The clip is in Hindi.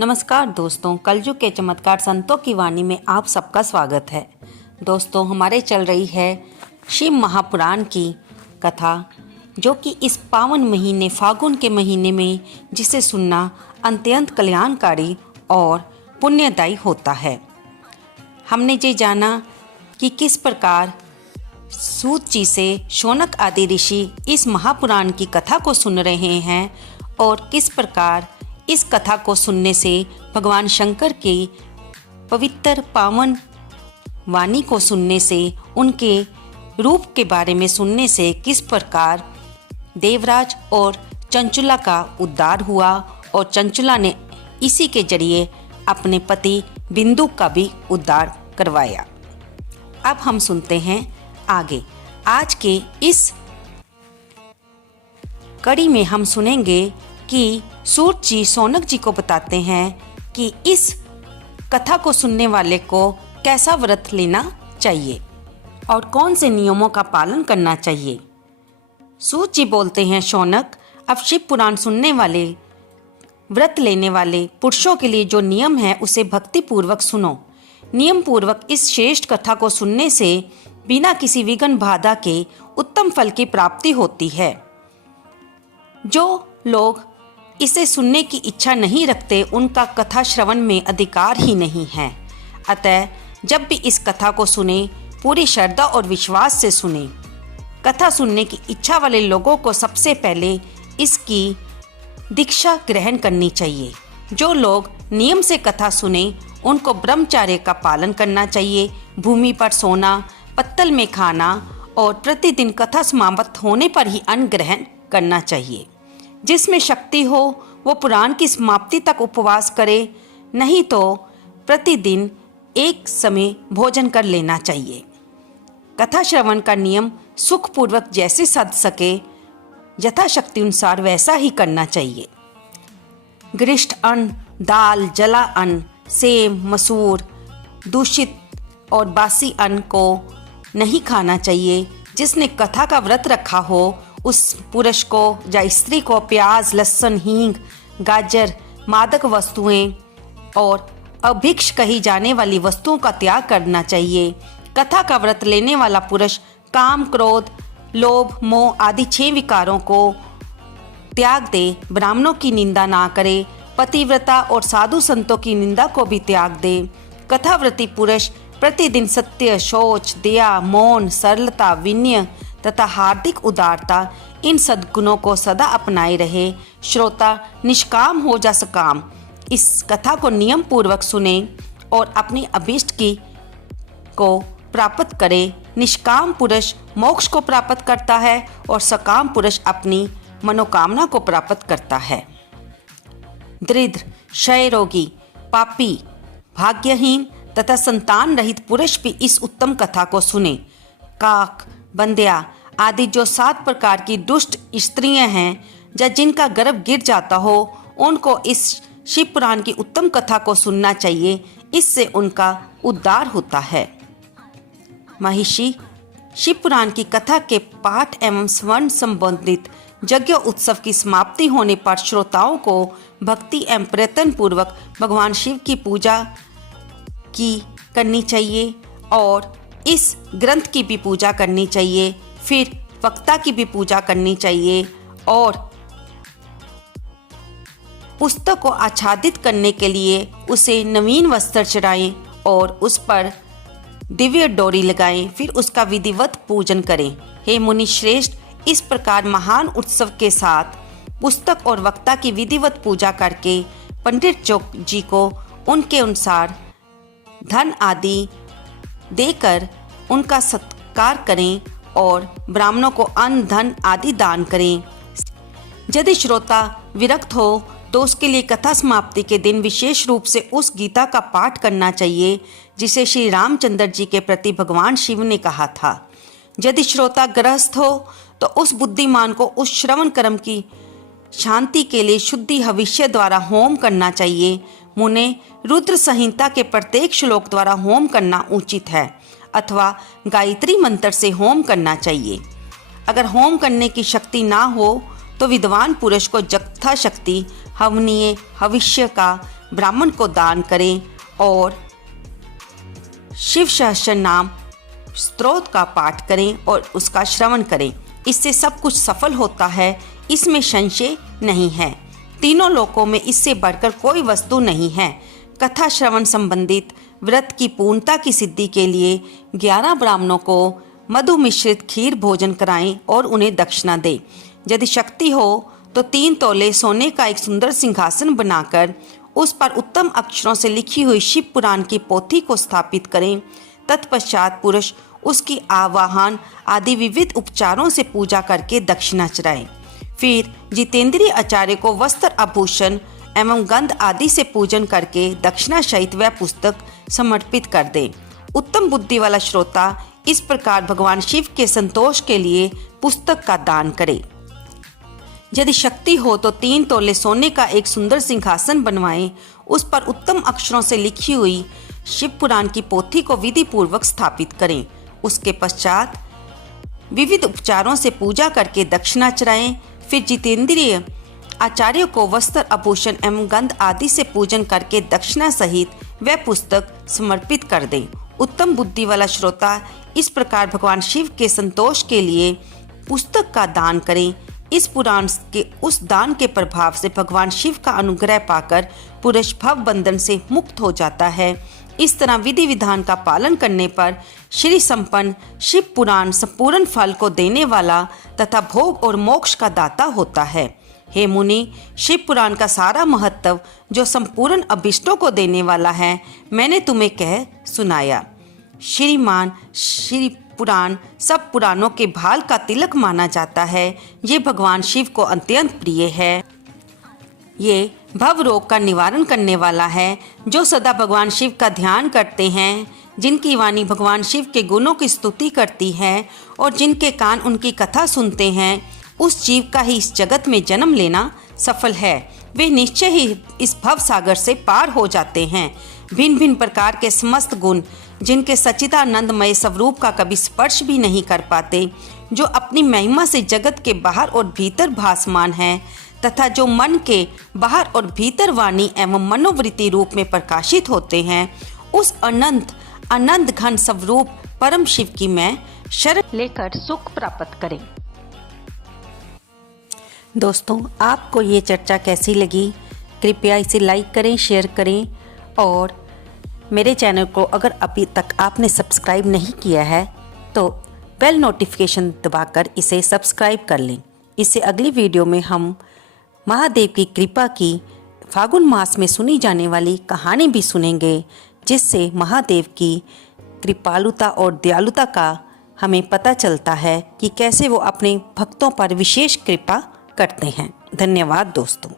नमस्कार दोस्तों, कलयुग के चमत्कार संतों की वाणी में आप सबका स्वागत है। दोस्तों, हमारे चल रही है शिव महापुराण की कथा, जो कि इस पावन महीने फागुन के महीने में जिसे सुनना अत्यंत कल्याणकारी और पुण्यदायी होता है। हमने ये जाना कि किस प्रकार सूत जी से शौनक आदि ऋषि इस महापुराण की कथा को सुन रहे हैं और किस प्रकार इस कथा को सुनने से भगवान शंकर की पवित्र पावन वाणी को सुनने से, उनके रूप के बारे में सुनने से किस प्रकार देवराज और चंचुला का उद्धार हुआ और चंचुला ने इसी के जरिए अपने पति बिंदु का भी उद्धार करवाया। अब हम सुनते हैं आगे। आज के इस कड़ी में हम सुनेंगे कि सूत जी शौनक जी को बताते हैं कि इस कथा को सुनने वाले को कैसा व्रत लेना चाहिए और कौन से नियमों का पालन करना चाहिए। सूत जी बोलते हैं, शौनक, अब शिव पुराण सुनने वाले व्रत लेने वाले पुरुषों के लिए जो नियम है उसे भक्ति पूर्वक सुनो। नियम पूर्वक इस श्रेष्ठ कथा को सुनने से बिना किसी विघ्न बाधा के उत्तम फल की प्राप्ति होती है। जो लोग इसे सुनने की इच्छा नहीं रखते, उनका कथा श्रवण में अधिकार ही नहीं है। अतः जब भी इस कथा को सुने, पूरी श्रद्धा और विश्वास से सुने। कथा सुनने की इच्छा वाले लोगों को सबसे पहले इसकी दीक्षा ग्रहण करनी चाहिए। जो लोग नियम से कथा सुने, उनको ब्रह्मचर्य का पालन करना चाहिए। भूमि पर सोना, पत्तल में खाना और प्रतिदिन कथा समाप्त होने पर ही अन्न ग्रहण करना चाहिए। जिसमें शक्ति हो वो पुराण की समाप्ति तक उपवास करे, नहीं तो प्रतिदिन एक समय भोजन कर लेना चाहिए। कथा श्रवण का नियम सुखपूर्वक जैसे सध सके यथाशक्ति अनुसार वैसा ही करना चाहिए। गरिष्ठ अन्न, दाल, जला अन्न, सेम, मसूर, दूषित और बासी अन्न को नहीं खाना चाहिए। जिसने कथा का व्रत रखा हो उस पुरुष को या स्त्री को प्याज, लहसुन, हींग, गाजर, मादक वस्तुएं और अभिक्ष कही जाने वाली वस्तुओं का त्याग करना चाहिए। कथा का व्रत लेने वाला पुरुष काम, क्रोध, लोभ, मोह आदि 6 विकारों को त्याग दे। ब्राह्मणों की निंदा ना करे, पतिव्रता और साधु संतों की निंदा को भी त्याग दे। कथाव्रती पुरुष प्रतिदिन सत्य, शौच, दया, मौन, सरलता, विनय तथा हार्दिक उदारता, इन सद्गुणों को सदा अपनाए रहे। श्रोता निष्काम हो जा सकाम इस कथा को नियम पूर्वक सुने और अपनी अभीष्ट की को प्राप्त करे। निष्काम पुरुष मोक्ष को प्राप्त करता है और सकाम पुरुष अपनी मनोकामना को प्राप्त करता है। दरिद्र, क्षय रोगी, पापी, भाग्यहीन तथा संतान रहित पुरुष भी इस उत्तम कथा को सुने। काक, बंध्या आदि जो 7 प्रकार की दुष्ट स्त्रियां हैं या जिनका गर्भ गिर जाता हो, उनको इस शिव पुराण की उत्तम कथा को सुनना चाहिए। इससे उनका उद्धार होता है। महिषी, शिव पुराण की कथा के पाठ एवं श्रवण संबंधित यज्ञ उत्सव की समाप्ति होने पर श्रोताओं को भक्ति एवं प्रयत्न पूर्वक भगवान शिव की पूजा की करनी चाहिए और इस ग्रंथ की भी पूजा करनी चाहिए। फिर वक्ता की भी पूजा करनी चाहिए और पुस्तक को आच्छादित करने के लिए उसे नवीन वस्त्र चढ़ाएं और उस पर दिव्य डोरी लगाएं। फिर उसका विधिवत पूजन करें। हे मुनि श्रेष्ठ, इस प्रकार महान उत्सव के साथ पुस्तक और वक्ता की विधिवत पूजा करके पंडित जी को उनके अनुसार धन आदि देकर उनका सत्कार करें और ब्राह्मणों को अन्न, धन आदि दान करें। यदि श्रोता विरक्त हो तो उसके लिए कथा समाप्ति के दिन विशेष रूप से उस गीता का पाठ करना चाहिए जिसे श्री रामचंद्र जी के प्रति भगवान शिव ने कहा था। यदि श्रोता गृहस्थ हो तो उस बुद्धिमान को उस श्रवण कर्म की शांति के लिए शुद्धि हविष्य द्वारा होम करना चाहिए। मुने, रुद्र संहिता के प्रत्येक श्लोक द्वारा होम करना उचित है अथवा गायत्री मंत्र से होम करना चाहिए। अगर होम करने की शक्ति ना हो तो विद्वान पुरुष को यथाशक्ति हवनीय हविष्य का ब्राह्मण को दान करें और शिव सहस्त्र नाम स्तोत्र का पाठ करें और उसका श्रवण करें। इससे सब कुछ सफल होता है, इसमें संशय नहीं है। तीनों लोकों में इससे बढ़कर कोई वस्तु नहीं है। कथा श्रवण संबंधित व्रत की पूर्णता की सिद्धि के लिए 11 ब्राह्मणों को मधु मिश्रित खीर भोजन कराएं और उन्हें दक्षिणा दें। यदि शक्ति हो तो 3 तोले सोने का एक सुंदर सिंहासन बनाकर उस पर उत्तम अक्षरों से लिखी हुई शिव पुराण की पोथी को स्थापित करें। तत्पश्चात पुरुष उसकी आवाहन आदि विविध उपचारों से पूजा करके दक्षिणा चढ़ाएं। फिर जितेंद्रीय आचार्य को वस्त्र आभूषण एवं गंध आदि से पूजन करके दक्षिणा सहित वह पुस्तक समर्पित कर दे। उत्तम बुद्धि वाला श्रोता इस प्रकार भगवान शिव के संतोष के लिए पुस्तक का दान करे। यदि शक्ति हो तो 3 तोले सोने का एक सुंदर सिंहासन बनवाएं। उस पर उत्तम अक्षरों से लिखी हुई शिव पुराण की पोथी को विधि पूर्वक स्थापित करें। उसके पश्चात विविध उपचारों से पूजा करके दक्षिणा चढ़ाएं। फिर जितेंद्रीय आचार्य को वस्त्र आभूषण एवं गंध आदि से पूजन करके दक्षिणा सहित वह पुस्तक समर्पित कर दें। उत्तम बुद्धि वाला श्रोता इस प्रकार भगवान शिव के संतोष के लिए पुस्तक का दान करें। इस पुराण के उस दान के प्रभाव से भगवान शिव का अनुग्रह पाकर पुरुष भव बंधन से मुक्त हो जाता है। इस तरह विधि विधान का पालन करने पर श्री संपन्न शिव पुराण संपूर्ण फल को देने वाला तथा भोग और मोक्ष का दाता होता है। हे मुनि, शिव पुराण का सारा महत्व जो संपूर्ण अभिष्टों को देने वाला है मैंने तुम्हें कह सुनाया। श्रीमान श्री पुराण सब पुराणों के भाल का तिलक माना जाता है। ये भगवान शिव को अत्यंत प्रिय है। ये भव रोग का निवारण करने वाला है। जो सदा भगवान शिव का ध्यान करते हैं, जिनकी वाणी भगवान शिव के गुणों की स्तुति करती है और जिनके कान उनकी कथा सुनते हैं, उस जीव का ही इस जगत में जन्म लेना सफल है। वे निश्चय ही इस भव सागर से पार हो जाते हैं। भिन्न भिन्न प्रकार के समस्त गुण जिनके सच्चिदानंदमय स्वरूप का कभी स्पर्श भी नहीं कर पाते, जो अपनी महिमा से जगत के बाहर और भीतर भासमान है तथा जो मन के बाहर और भीतर वाणी एवं मनोवृत्ति रूप में प्रकाशित होते हैं, उस अनंत घन स्वरूप परम शिव की मैं शरण लेकर सुख प्राप्त करें। दोस्तों, आपको ये चर्चा कैसी लगी? कृपया इसे लाइक करें, शेयर करें और मेरे चैनल को अगर अभी तक आपने सब्सक्राइब नहीं किया है तो बेल नोटिफिकेशन दबाकर इसे सब्सक्राइब कर लें। इससे अगली वीडियो में हम महादेव की कृपा की फागुन मास में सुनी जाने वाली कहानी भी सुनेंगे, जिससे महादेव की कृपालुता और दयालुता का हमें पता चलता है कि कैसे वो अपने भक्तों पर विशेष कृपा करते हैं। धन्यवाद दोस्तों।